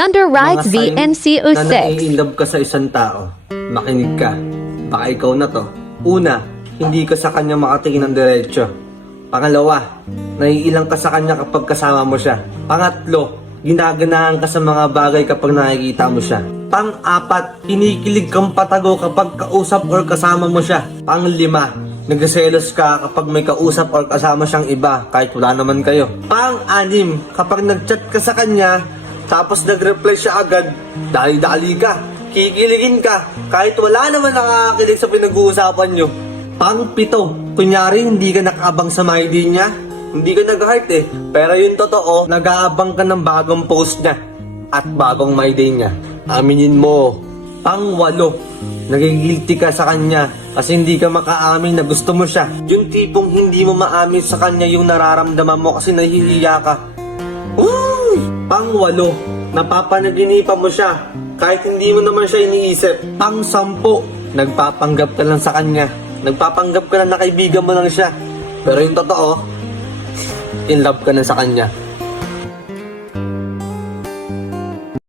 Thunder Rides Mga sign na VNC06. nai-inlove ka sa isang tao, makinig ka. Baka ikaw na to. Una, hindi ka sa kanya makatingin ng diretsyo. Pangalawa, naiilang ka sa kanya kapag kasama mo siya. Pangatlo, ginaganahan ka sa mga bagay kapag nakikita mo siya. Pang-apat, kinikilig kang patago kapag kausap or kasama mo siya. Pang-lima, nagseselos ka kapag may kausap or kasama siyang iba kahit wala naman kayo. Pang-anim, kapag nag-chat ka sa kanya tapos nag-reply siya agad, dali-dali ka. Kikiligin ka kahit wala naman nakakakilig sa pinag-uusapan nyo. Pang-pito, kunyari hindi ka nakaabang sa my day niya, hindi ka nag-heart pero yung totoo, nag-aabang ka ng bagong post niya at bagong my day niya. Aminin mo. Pang-walo, nagigilty ka sa kanya kasi hindi ka makaamin na gusto mo siya. Yung tipong hindi mo maamin sa kanya yung nararamdaman mo kasi nahihiya ka. Pang-walo, napapanaginipan mo siya kahit hindi mo naman siya iniisip. Pang-sampu, nagpapanggap ka lang sa kanya. Nagpapanggap ka lang na kaibigan mo lang siya. Pero yung totoo, in love ka na sa kanya.